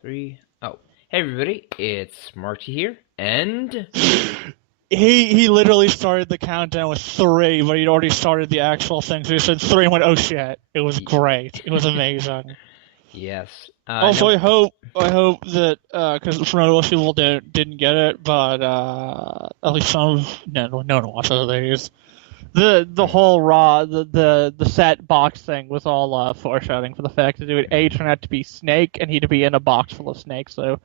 Three. Oh, hey everybody, it's Marty here, and He literally started the countdown with three, but he'd already started the actual thing. So he said three and went, "Oh shit!" It was great. It was amazing. yes, Also, no, I hope that because most people didn't get it, but at least some no one watched these. The mm, whole the set box thing was all foreshadowing for the fact that it would A turn out to be Snake and he'd be in a box full of snakes. So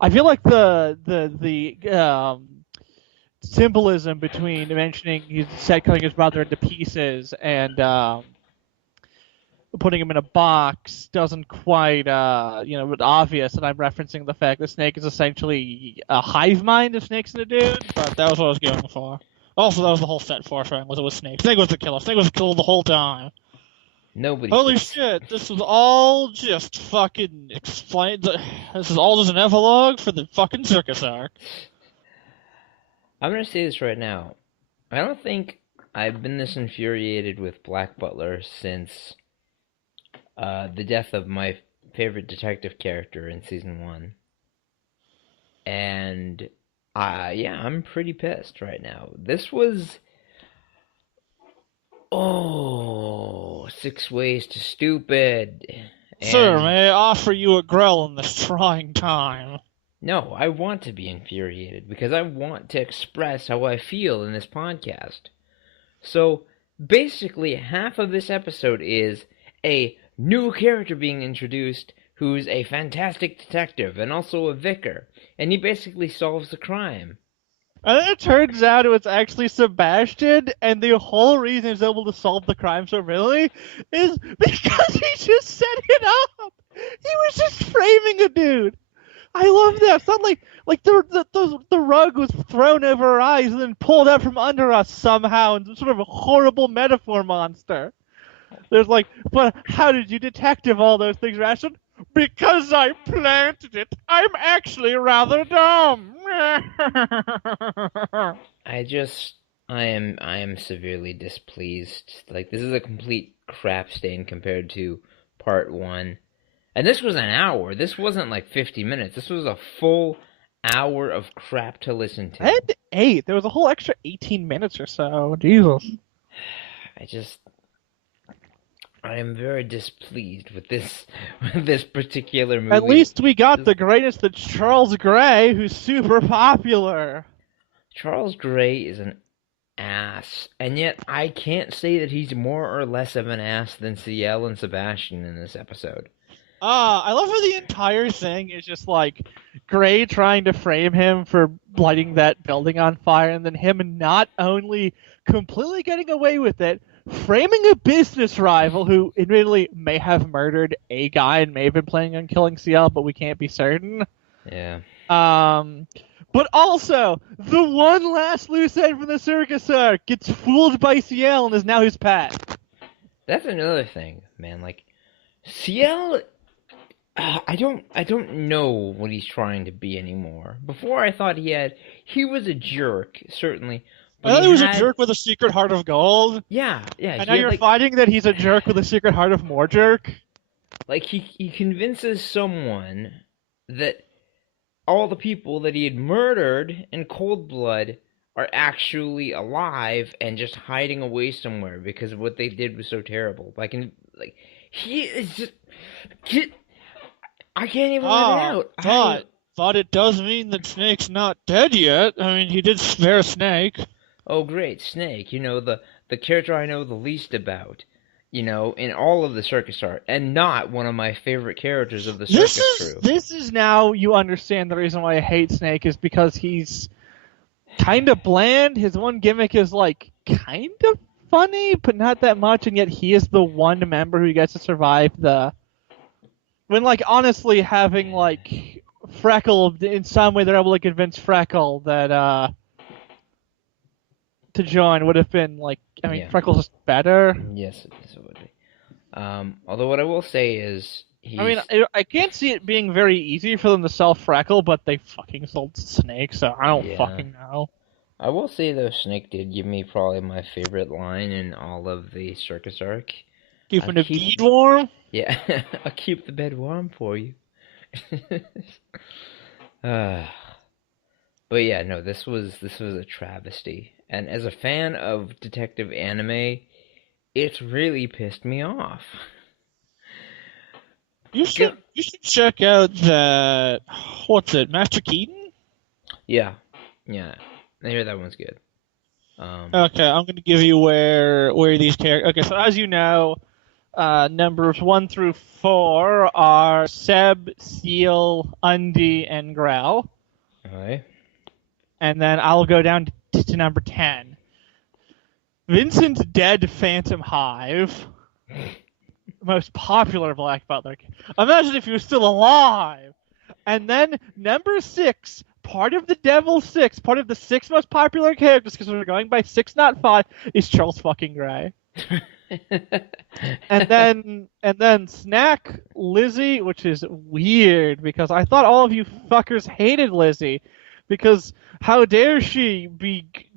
I feel like the symbolism between mentioning his set cutting his brother into pieces and putting him in a box doesn't quite obvious, and I'm referencing the fact that Snake is essentially a hive mind of snakes in a dude, but that was what I was going for. Also, that was the whole set foreshadowing was it was Snake. Snake was the killer. Snake was the killer the whole time. nobody Holy thinks. shit, this was all just fucking explained. This is all just an epilogue for the fucking circus arc. I'm gonna say this right now. I don't think I've been this infuriated with Black Butler since the death of my favorite detective character in season one, and yeah, I'm pretty pissed right now. This was six ways to stupid, Sir, and may I offer you a grill in this trying time? no, I want to be infuriated because I want to express how I feel in this podcast. So basically, half of this episode is a new character being introduced who's a fantastic detective and also a vicar, and he basically solves the crime. And then it turns out it was actually Sebastian, and the whole reason he was able to solve the crime so readily is because he just set it up. He was just framing a dude. I love that. It's not like the rug was thrown over our eyes and then pulled out from under us somehow in some sort of a horrible metaphor monster. There's like, but how did you detective all those things, Ration? Because I planted it. I'm actually rather dumb. I just I am severely displeased. Like this is a complete crap stain compared to part 1. And this was an hour. This wasn't like 50 minutes. This was a full hour of crap to listen to. And eight. There was a whole extra 18 minutes or so. Jesus. I just I am very displeased with this with this particular At movie. least we got the greatness that Charles Gray, who's super popular. Charles Gray is an ass, and yet I can't say that he's more or less of an ass than Ciel and Sebastian in this episode. I love how the entire thing is just like Gray trying to frame him for lighting that building on fire, and then him not only completely getting away with it, framing a business rival who admittedly may have murdered a guy and may have been planning on killing CL, but we can't be certain. Yeah. But also, the one last loose end from the circus arc gets fooled by CL and is now his pet. That's another thing, man. Like Ciel, I don't know what he's trying to be anymore. Before I thought he was a jerk, certainly, I but thought he he was a had jerk with a secret heart of gold. yeah, And he now had you're finding that he's a jerk with a secret heart of more jerk? like he convinces someone that all the people that he had murdered in cold blood are actually alive and just hiding away somewhere because what they did was so terrible. Like he is just I can't even let it out. But it does mean that Snake's not dead yet. I mean, he did spare Snake. Oh great, Snake, the character I know the least about, in all of the circus art, and not one of my favorite characters of the circus crew. This is now you understand the reason why I hate Snake is because he's kind of bland. His one gimmick is like kind of funny, but not that much, and yet he is the one member who gets to survive the. When like honestly having like Freckle in some way they're able to convince Freckle that to join would have been like I mean Yeah. Freckle's just better. Yes, it would be. Although what I will say is I mean, he's I can't see it being very easy for them to sell Freckle, but they fucking sold Snake, so I don't yeah. fucking know. I will say though, Snake did give me probably my favorite line in all of the circus arc. Keeping I the keep bead warm? Yeah, I'll keep the bed warm for you. uh, but yeah, no, this was a travesty. And as a fan of detective anime, it's really pissed me off. You should check out that. What's it, Master Keaton? Yeah, yeah, I hear that one's good. Okay, I'm gonna give you where these characters. Okay, so as you know, numbers 1 through 4 are Seb, Ciel, Undy, and Grell, Alright. and then I'll go down to number 10. Vincent's Dead Phantom Hive, most popular Black Butler. Imagine if he was still alive. And then number 6, part of the Devil 6, part of the 6 most popular characters, because we're going by 6, not 5, is Charles fucking Gray. and then Snack Lizzie, which is weird because I thought all of you fuckers hated Lizzie, because how dare she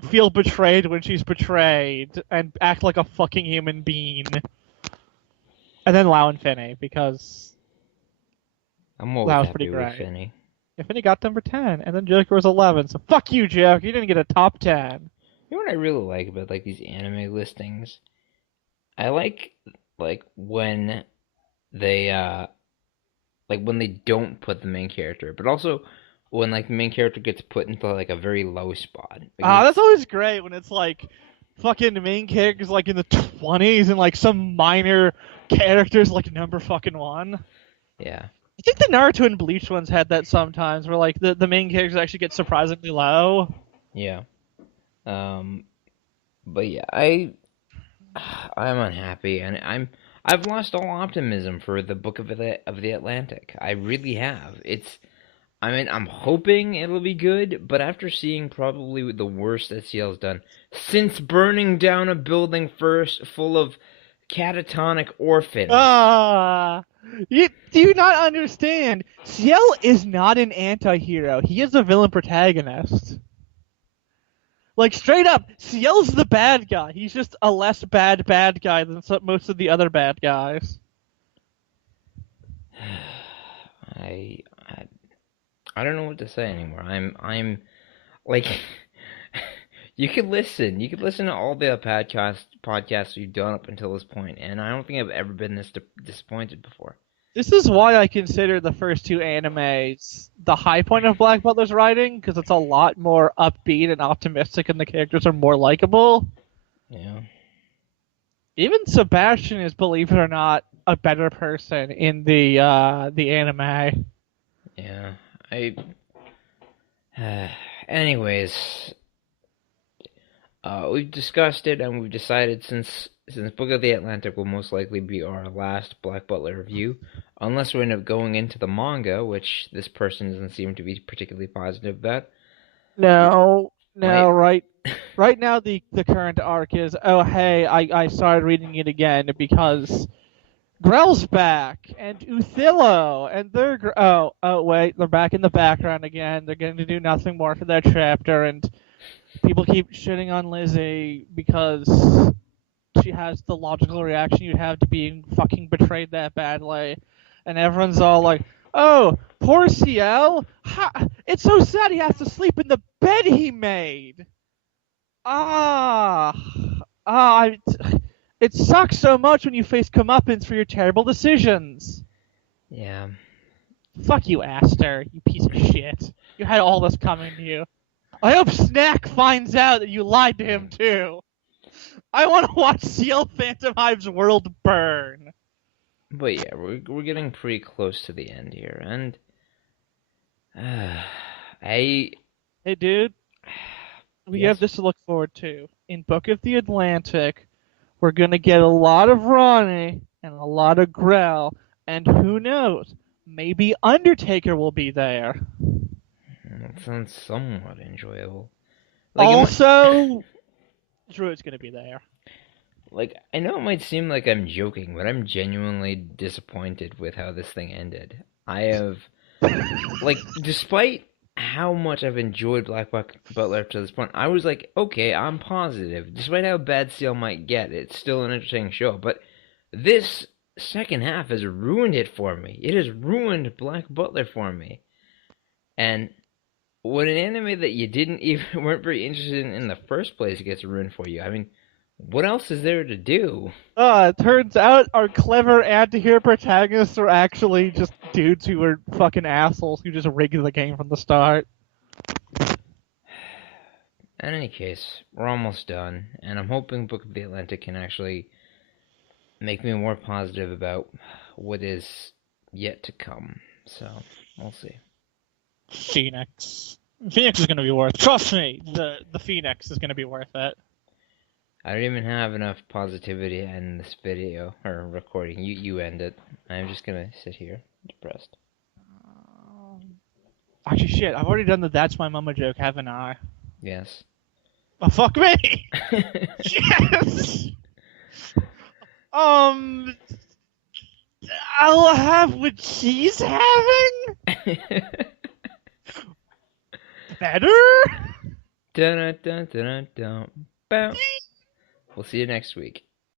feel betrayed when she's betrayed and act like a fucking human being. And then Lau and Finney, because I'm always Lau's happy pretty with great. Finney. Yeah, Finney got number 10, and then Joker was 11. So fuck you, Joker. You didn't get a top 10. You know what I really like about like these anime listings? I like when they when they don't put the main character, but also when like the main character gets put into like a very low spot. That's always great when it's like fucking the main character's like in the 20s and like some minor character's like number fucking 1. Yeah. I think the Naruto and Bleach ones had that sometimes, where like the main characters actually get surprisingly low. Yeah. But yeah, I'm unhappy, and I've lost all optimism for the Book of the Atlantic. I really have. I'm hoping it'll be good, but after seeing probably the worst that Ciel's done since burning down a building first full of catatonic orphans. Do you not understand? Ciel is not an anti-hero. He is a villain protagonist. Like, straight up, Ciel's the bad guy. He's just a less bad guy than most of the other bad guys. I don't know what to say anymore. I'm like you could listen to all the podcasts we've done up until this point, and I don't think I've ever been this disappointed before. This is why I consider the first 2 animes the high point of Black Butler's writing, because it's a lot more upbeat and optimistic, and the characters are more likable. Yeah. Even Sebastian is, believe it or not, a better person in the anime. Yeah. Anyways, we've discussed it, and we've decided since Book of the Atlantic will most likely be our last Black Butler review, unless we end up going into the manga, which this person doesn't seem to be particularly positive about. No, right now the current arc is, oh hey, I started reading it again because Grell's back, and Uthillo, and they're wait, they're back in the background again. They're going to do nothing more for that chapter, and people keep shitting on Lizzie because she has the logical reaction you'd have to being fucking betrayed that badly, and everyone's all like, "Oh, poor Ciel! It's so sad he has to sleep in the bed he made." It sucks so much when you face comeuppance for your terrible decisions. Yeah. Fuck you, Aster, you piece of shit. You had all this coming to you. I hope Snack finds out that you lied to him, too. I want to watch Ciel Phantom Hive's world burn. But yeah, we're getting pretty close to the end here, and Hey, dude. We have this to look forward to. In Book of the Atlantic, we're going to get a lot of Ronnie and a lot of Grell, and who knows, maybe Undertaker will be there. That sounds somewhat enjoyable. Also, Druid's going to be there. Like, I know it might seem like I'm joking, but I'm genuinely disappointed with how this thing ended. I have, like, despite how much I've enjoyed Black Butler up to this point, I was like, okay, I'm positive. Despite how bad Ciel might get, it's still an entertaining show. But this second half has ruined it for me. It has ruined Black Butler for me. And when an anime that you didn't even weren't very interested in the first place gets ruined for you, I mean, what else is there to do? It turns out our clever anti-hero protagonists are actually just dudes who are fucking assholes who just rigged the game from the start. In any case, we're almost done, and I'm hoping Book of the Atlantic can actually make me more positive about what is yet to come. So, we'll see. Phoenix. Phoenix is going to be worth it. Trust me, the Phoenix is going to be worth it. I don't even have enough positivity to end this video, or recording. You end it. I'm just going to sit here, depressed. Actually, shit, I've already done the That's My Mama joke, haven't I? Yes. Oh, fuck me! Yes! I'll have what she's having? Better? Dun dun dun dun dun. We'll see you next week.